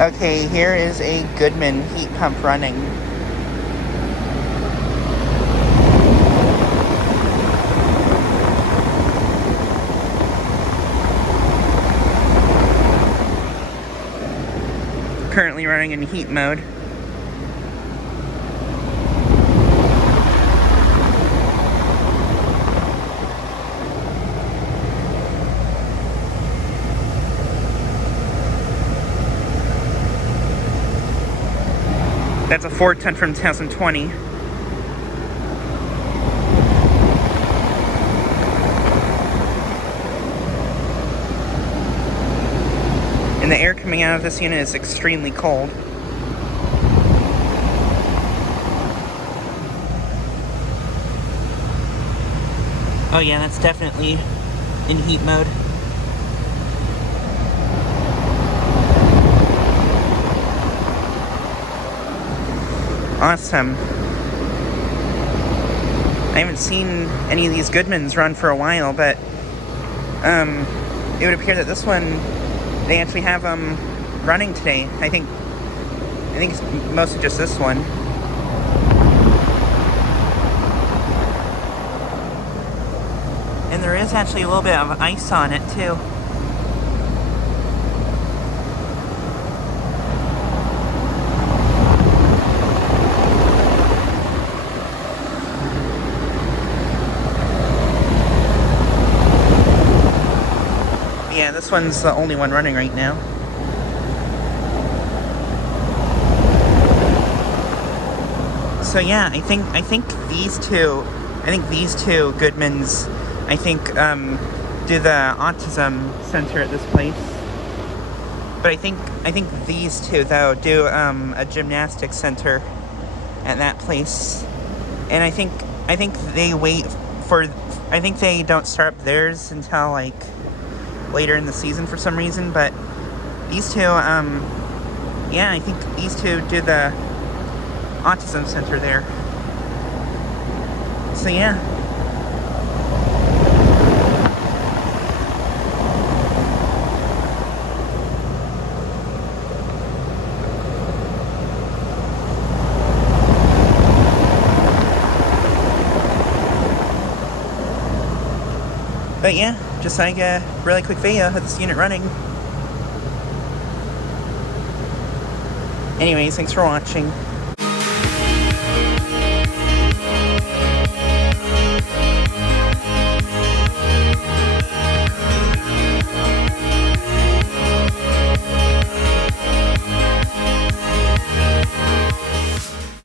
Okay, here is a Goodman heat pump running. Currently running in heat mode. That's a Ford 10 from 2020. And the air coming out of this unit is extremely cold. Oh yeah, that's definitely in heat mode. Awesome. I haven't seen any of these Goodmans run for a while, but it would appear that this one, they actually have them running today. I think it's mostly just this one. And there is actually a little bit of ice on it too. Yeah, this one's the only one running right now. So yeah, I think these two Goodmans, do the autism center at this place. But I think these two though do a gymnastics center at that place. And I think they wait for, I think they don't start up theirs until like later in the season for some reason, but these two, yeah, I think these two do the autism center there. So yeah. But yeah, just like a really quick video of this unit running. Anyways, thanks for watching.